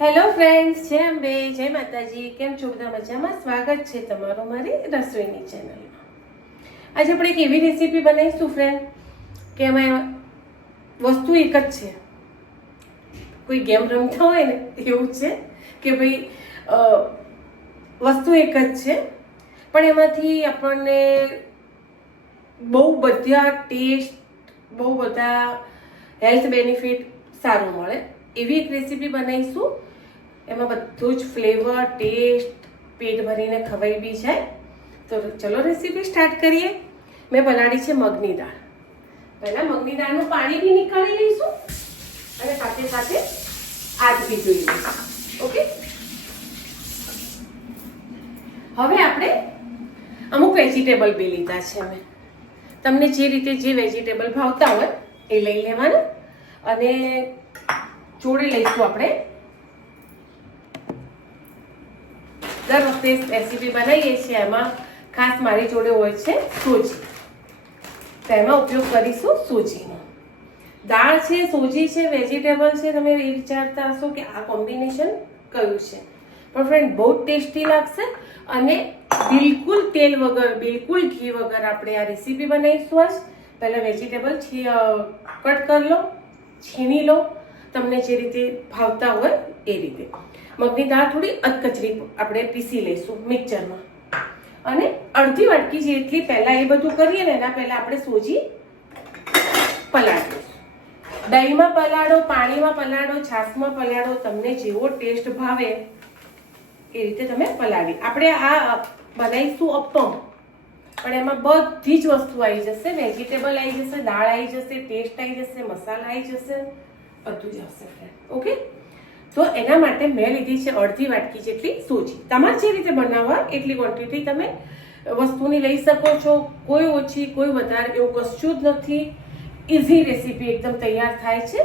Hello friends, જય અંબે, જય માતાજી. કેમ છો બધા? મજામાં? સ્વાગત છે તમારું મારી રસોઈની ચેનલમાં. આજે આપણે એક એવી રેસીપી બનાવીશું ફ્રેન્ડ કે એમાં વસ્તુ એક જ છે. કોઈ ગેમ રમતા હોય ને એવું છે કે ભાઈ વસ્તુ એક જ છે, પણ એમાંથી આપણને બહુ બધા ટેસ્ટ, બહુ બધા હેલ્થ બેનિફિટ સારું મળે એવી એક રેસીપી બનાવીશું. એમાં બધું જ ફ્લેવર, ટેસ્ટ, પેટ ભરીને ખવાઈ બી જાય. તો ચલો રેસીપી સ્ટાર્ટ કરીએ. મેં બનાવી છે મગની દાળ. પહેલાં મગની દાળનું પાણી બી નીકાળી લઈશું અને સાથે સાથે આદ બી જોઈ લઈશું. ઓકે, હવે આપણે અમુક વેજીટેબલ બી લીધા છે. અમે તમને જે રીતે જે વેજીટેબલ ભાવતા હોય એ લઈ લેવાના અને જોડે લઈશું આપણે. દર વખતે રેસીપી બનાવીએ છીએ એમાં ખાસ મારી જોડે હોય છે સોજી. તો એમાં ઉપયોગ કરીશું સોજીનો. દાળ છે, સોજી છે, વેજીટેબલ છે. તમે એ વિચારતા હશો કે આ કોમ્બિનેશન કયું છે, પણ ફ્રેન્ડ બહુ ટેસ્ટી લાગશે અને બિલકુલ તેલ વગર, બિલકુલ ઘી વગર આપણે આ રેસીપી બનાવીશું. આજ પહેલાં વેજીટેબલ કટ કરી લો, છીણી લો, તમને જે રીતે ભાવતા હોય એ રીતે. મગની દાળ થોડી અધકચરી આપણે પીસી લઈશું મિક્સરમાં અને અડધી વાટકી જેટલી પહેલાં એ બધું કરીએ ને એના પહેલાં આપણે સોજી પલાળીશું. દહીંમાં પલાળો, પાણીમાં પલાળો, છાશમાં પલાળો, તમને જેવો ટેસ્ટ ભાવે એ રીતે તમે પલાળી. આપણે આ બનાવીશું અપ્પમ, પણ એમાં બધી જ વસ્તુ આવી જશે. વેજીટેબલ આવી જશે, દાળ આવી જશે, ટેસ્ટ આવી જશે, મસાલા આવી જશે, બધું જ આવશે. ઓકે, તો એના માટે મેં લીધી છે અડધી વાટકી જેટલી સોજી. તમારે જે રીતે બનાવવા એટલી ક્વોન્ટિટી તમે વસ્તુની લઈ શકો છો. કોઈ ઓછી, કોઈ વધારે એવું કશું જ નથી. ઇઝી રેસીપી એકદમ તૈયાર થાય છે.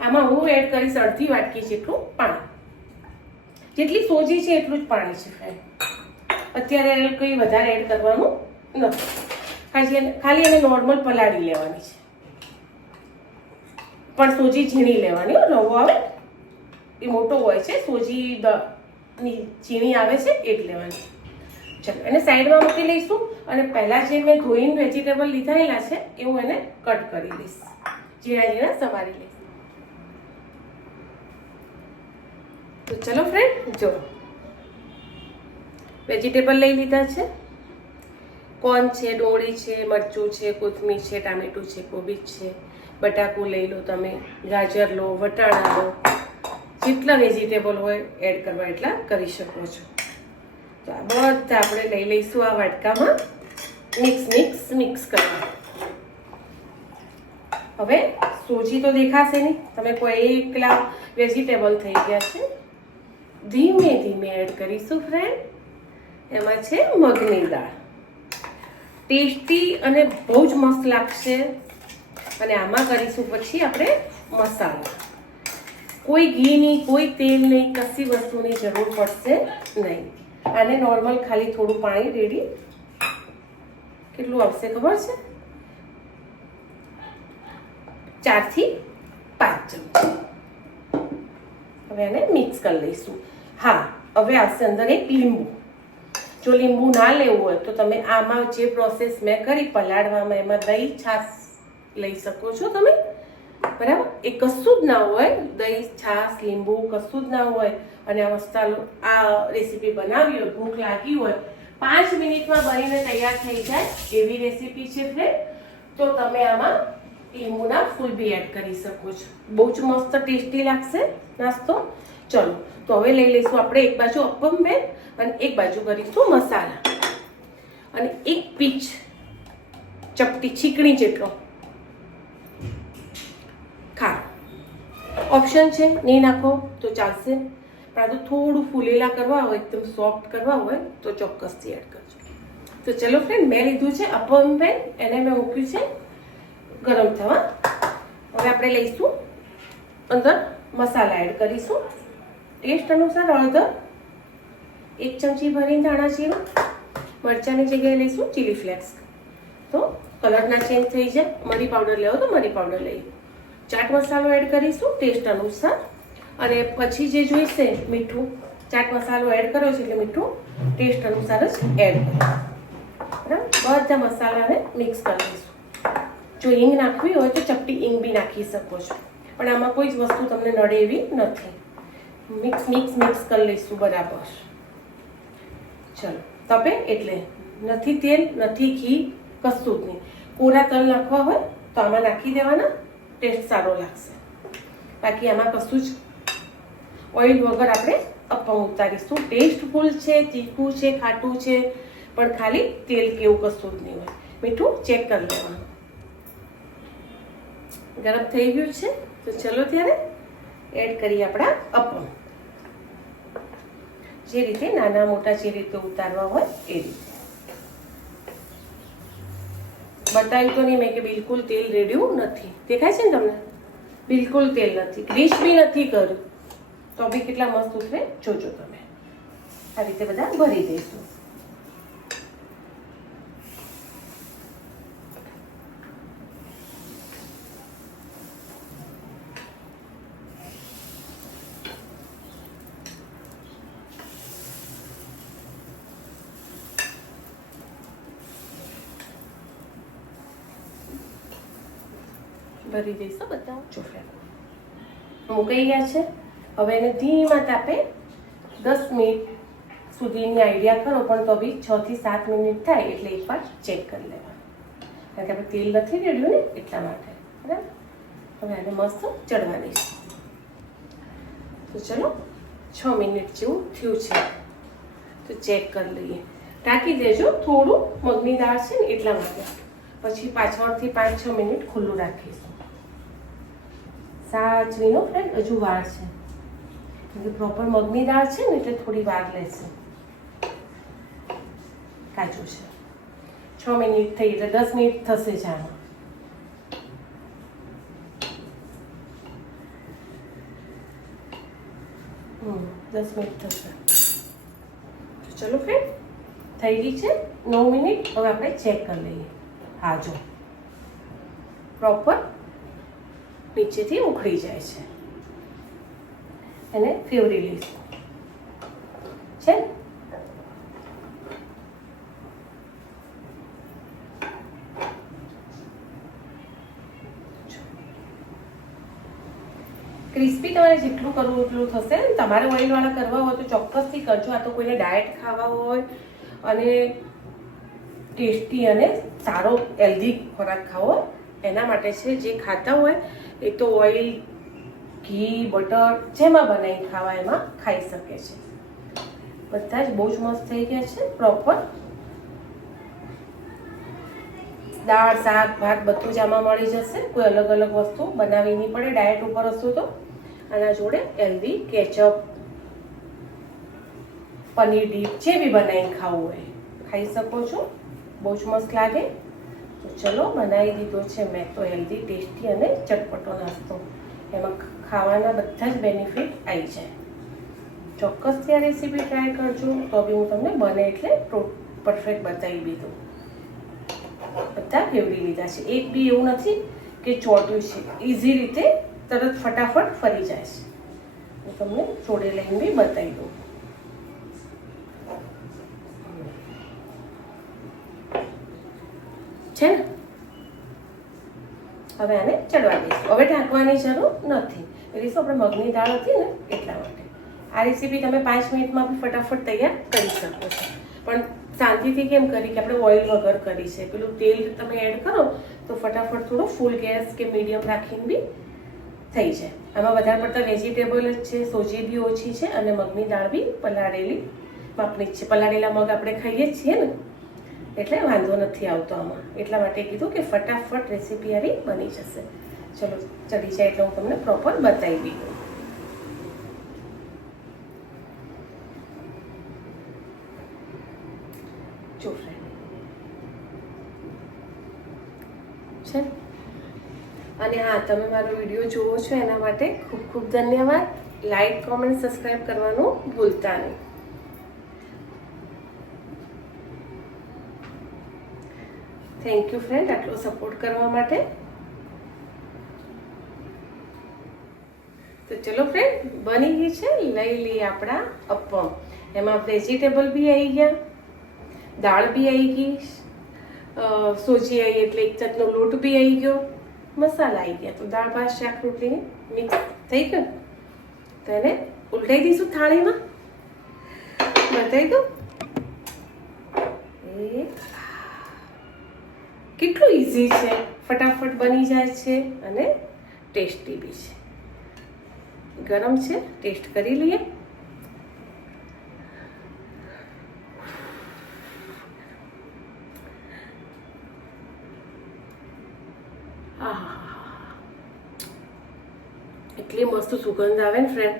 આમાં હું એડ કરીશ અડધી વાટકી જેટલું પાણી. જેટલી સોજી છે એટલું જ પાણી છે ફ્રેન્ડ. અત્યારે કંઈ વધારે એડ કરવાનું નથી. ખાલી એને નોર્મલ પલાળી લેવાની છે, પણ સોજી ઝીણી લેવાની. રવો આવે એ મોટો હોય છે, સોજી ઝીણી આવે છે એ જ લેવાની. ચાલો એને સાઈડમાં મૂકી લઈશું અને પહેલાં જે મેં ધોઈને વેજીટેબલ લીધેલા છે એ હું એને કટ કરી લઈશ, ઝીણા ઝીણા સમારી લઈશ. તો ચલો ફ્રેન્ડ, જો વેજીટેબલ લઈ લીધા છે. કોર્ન છે, ડોળી છે, મરચું છે, કોથમીર છે, ટામેટું છે, કોબીજ છે, બટાકું લઈ લો તમે, ગાજર લો, વટાણા લો. જેટલા વેજીટેબલ હોય એડ કરવા એટલા કરી શકો છો. તો આ બધા આપણે લઈ લઈશું આ વાટકામાં. મિક્સ કરવા. હવે સોજી તો દેખાશે નહીં, તમે કોઈ એકલા વેજીટેબલ થઈ ગયા છે. ધીમે ધીમે એડ કરીશું ફ્રેન્ડ. એમાં છે મગની દાળ. ટેસ્ટી અને બહુ જ મસ્ત લાગશે. અને આમાં કરીશું પછી આપણે મસાલા. કોઈ ઘીની, કોઈ તેલની, કશી વસ્તુની જરૂર પડશે નહીં. આને નોર્મલ ખાલી થોડું પાણી રેડી. કેટલું આવશે ખબર છે? 4 થી 5 ચમચી. હવે આને મિક્સ કરી લઈશું. હા, હવે આવશે અંદર એક લીંબુ. જો લીંબુ ના લેવું હોય તો તમે આમાં જે પ્રોસેસ મેં કરી પલાળવામાં, એમાં દહીં, છાશ લઈ શકો છો તમે. બરાબર, એ કશું જ ના હોય, દહીં, છાશ, લીંબુ કશું જ ના હોય અને આ રેસીપી બનાવી હોય, ભૂખ લાગી હોય, 5 મિનિટમાં બનીને તૈયાર થઈ જાય એવી રેસીપી છે ફ્રેન્ડ. તો તમે આમાં લીંબુના ફૂલ બી એડ કરી શકો છો. બહુ જ મસ્ત ટેસ્ટી લાગશે નાસ્તો. ચલો, તો હવે લઈ લઈશું આપણે એક બાજુ અપ્પમ બેન અને એક બાજુ કરીશું મસાલા. અને એક પીંચ ચપટી ચીકણી જેટલો ખારો. ઓપ્શન છે, નહીં નાખો તો ચાલશે, પણ આ તો થોડું ફૂલેલા કરવા હોય, એકદમ સોફ્ટ કરવા હોય તો ચોક્કસથી એડ કરજો. તો ચલો ફ્રેન્ડ, મેં લીધું છે અપ્પમ પેન, એને મેં મૂક્યું છે ગરમ થવા. હવે આપણે લઈશું અંદર મસાલા એડ કરીશું. ટેસ્ટ અનુસાર હળદર 1 ચમચી ભરીને, ધાણા જીરું, મરચાંની જગ્યાએ લઈશું ચીલી ફ્લેક્સ. તો કલર ના ચેન્જ થઈ જાય. મરી પાવડર લેવો તો મરી પાવડર લઈ. ચાટ મસાલો એડ કરીશું ટેસ્ટ અનુસાર. અને પછી જે જોઈશે મીઠું, ચાટ મસાલો એડ કર્યો છે એટલે મીઠું ટેસ્ટ અનુસાર જ એડ કરીશું. બરાબર, બધા મસાલાને મિક્સ કરી દઈશું. જો હિંગ નાખવી હોય તો ચપટી હિંગ બી નાખી શકો છો, પણ આમાં કોઈ જ વસ્તુ તમને નડે એવી નથી. મિક્સ કરી લઈશું બરાબર. ચલો, તપે એટલે નથી તેલ નથી ઘી કશું જ નહીં. કોરા તલ નાખવા હોય તો આમાં નાખી દેવાના, ટેસ્ટ સારો લાગશે. બાકી આમાં કશું જ ઓઇલ વગર આપણે અપમ ઉતારીશું. ટેસ્ટફુલ છે, તીખું છે, ખાટું છે, પણ ખાલી તેલ કેવું કશું જ નહીં હોય. મીઠું ચેક કરી લેવાનું. ગરમ થઈ ગયું છે તો ચલો ત્યારે એડ કરીએ આપણા અપમ. જે રીતે નાના મોટા જે રીતે ઉતારવા હોય એ રીતે. બતાવ્યું તો નહીં મેં કે બિલકુલ તેલ રેડ્યું નથી. દેખાય છે ને તમને? બિલકુલ તેલ નથી, ગ્રીસ બી નથી કર્યું, તો બી કેટલા મસ્ત ઉતરે જોજો તમે. આ રીતે બધા ભરી દઈશું. ભરી દઈશું બધા. ચોફ્યા મુકાઈ ગયા છે. હવે એને ધીમા તાપે 10 મિનિટ સુધીની આઈડિયા કરો, પણ તો બી 6 થી 7 મિનિટ થાય એટલે એકવાર ચેક કરી લેવાનું, કારણ કે આપણે તેલ નથી રેડ્યું ને એટલા માટે. બરાબર, હવે આને મસ્ત ચડવા દઈશું. તો ચલો 6 મિનિટ જેવું થયું છે તો ચેક કરી લઈએ. ઢાંકી દેજો, થોડું મગની દાળ છે ને એટલા માટે. પછી પાછળથી 5-6 મિનિટ ખુલ્લું રાખીશું. સાચવીનો ફ્રેન્ડ હજુ વાર છે, પ્રોપર મગની દાળ છે ને એટલે થોડી વાર લેશે. કાચું છે. 6 મિનિટ થઈ એટલે 10 મિનિટ થશે જ આમાં. દસ મિનિટ થશે. ચલો ફ્રેન્ડ, થઈ ગઈ છે 9 મિનિટ. હવે આપણે ચેક કરી લઈએ. હા, જો પ્રોપર નીચેથી ઉખડી જાય છે. એને ફેવરી લઈશું છે. ક્રિસ્પી તમારે જેટલું કરવું એટલું થશે. તમારે ઓઇલવાળા કરવા હોય તો ચોક્કસથી કરજો. આ તો કોઈને ડાયટ ખાવા હોય અને ટેસ્ટી અને સારો હેલ્ધી ખોરાક ખાવો એના માટે છે. જે ખાતા હોય એ તો ઓઇલ, ઘી, બટર જેમાં બનાવી ખાવા એમાં ખાઈ શકે છે. બધા જ બહુ જ મસ્ત થઈ ગયા છે. પ્રોપર દાળ, શાક, ભાત બધું જ આમાં મળી જશે. કોઈ અલગ અલગ વસ્તુ બનાવી નહીં પડે. ડાયટ ઉપર હશું તો આના જોડે હેલ્ધી કેચઅપ, પનીર ડીપ જે બી બનાવીને ખાવું હોય ખાઈ શકો છો. બહુ જ મસ્ત લાગે. તો ચલો, બનાવી દીધો છે મેં તો હેલ્ધી, ટેસ્ટી અને ચટપટો નાસ્તો. એમાં ખાવાના બધા જ બેનિફિટ આવી જાય. ચોક્કસથી આ રેસીપી ટ્રાય કરજો. તો બી હું તમને બને એટલે પરફેક્ટ બતાવી દીધું. બધા ફેવરી લીધા છે. એક બી એવું નથી કે ચોટ્યું છે. ઇઝી રીતે તરત ફટાફટ ફરી જાય છે. હું તમને જોડે લઈને બી બતાવી દઉં. છે ને? હવે આને ચડવા દઈશું. હવે ઢાંકવાની જરૂર નથી. એટલે શું, આપણે મગની દાળ હતી ને એટલા માટે. આ રેસીપી તમે 5 મિનિટમાં બી ફટાફટ તૈયાર કરી શકો છો. પણ શાંતિથી કેમ કરી કે આપણે ઓઇલ વગર કરી છે. પેલું તેલ તમે એડ કરો તો ફટાફટ થોડો ફૂલ ગેસ કે મીડિયમ રાખીને બી થઈ જાય. આમાં વધારે પડતા વેજીટેબલ જ છે, સોજી બી ઓછી છે અને મગની દાળ બી પલાળેલી માપની જ છે. પલાળેલા મગ આપણે ખાઈએ જ છીએ ને એટલે વાંધો નથી આવતો આમાં. એટલા માટે કીધું કે ફટાફટ રેસીપી આવી બની જશે. ચલો, ચડી જાય એટલે હું તમને પ્રોપર બતાવી દઉં. જો ફ્રેન્ડ છે. અને હા, તમે મારો વિડીયો જુઓ છો એના માટે ખૂબ ખૂબ ધન્યવાદ. લાઈક, કોમેન્ટ, સબસ્ક્રાઈબ કરવાનું ભૂલતા નહીં. થેન્ક યુ ફ્રેન્ડ, આટલો સપોર્ટ કરવા માટે. તો તો ચલો ફ્રેન્ડ, બની ગઈ છે. લઈ લઈએ આપણા અપમ. એમાં વેજીટેબલ બી આવી ગયા, દાળ બી આવી ગઈ, સોજી આવી એટલે એક જાતનો લોટ બી આવી ગયો, મસાલા આવી ગયા. તો દાળ ભાત શાક રોટલી મિક્સ થઈ ગયું. તો એને ઉલટાઈ દઈશું થાળીમાં. બતાવી દઉં કેટલું ઈઝી છે, ફટાફટ બની જાય છે અને ટેસ્ટી બી છે. ગરમ છે, ટેસ્ટ કરી લઈએ. એટલી મસ્ત સુગંધ આવે ને ફ્રેન્ડ.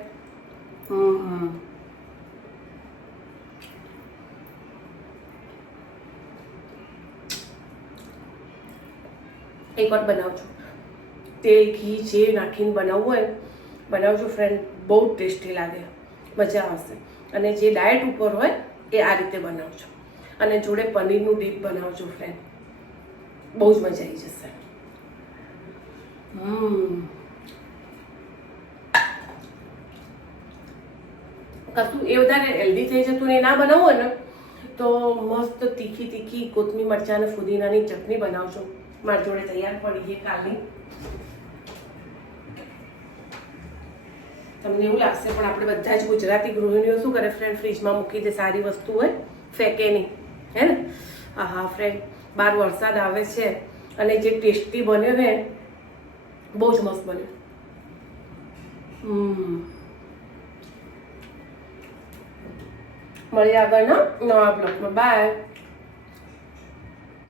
એકવાર બનાવજો, તેલ ઘી જે નાખીને બનાવવું હોય બનાવજો ફ્રેન્ડ, બહુ ટેસ્ટી લાગે, મજા આવશે. અને જે ડાયટ ઉપર હોય એ આ રીતે બનાવજો, અને જોડે પનીરનું ડીપ બનાવજો ફ્રેન્ડ, બહુ જ મજા આવી જશે. કશું એ વધારે હેલ્ધી થઈ જતું ને ના બનાવવું હોય ને તો મસ્ત તીખી તીખી કોથમીર મરચાં અને ફુદીનાની ચટણી બનાવજો. મારી જોડે તૈયાર પડી ગઈ કાલની. તમને એવું લાગશે પણ આપણે બધા જ ગુજરાતી ગૃહિણીઓ શું કરે ફ્રેન્ડ, ફ્રીજમાં મૂકી દે. સારી વસ્તુ હોય ફેંકે નહીં, હે ને? હા ફ્રેન્ડ, બહાર વરસાદ આવે છે અને જે ટેસ્ટી બન્યો છે બહુ જ મસ્ત બન્યો. મળીએ આગળના નવા બ્લોગમાં. બાય.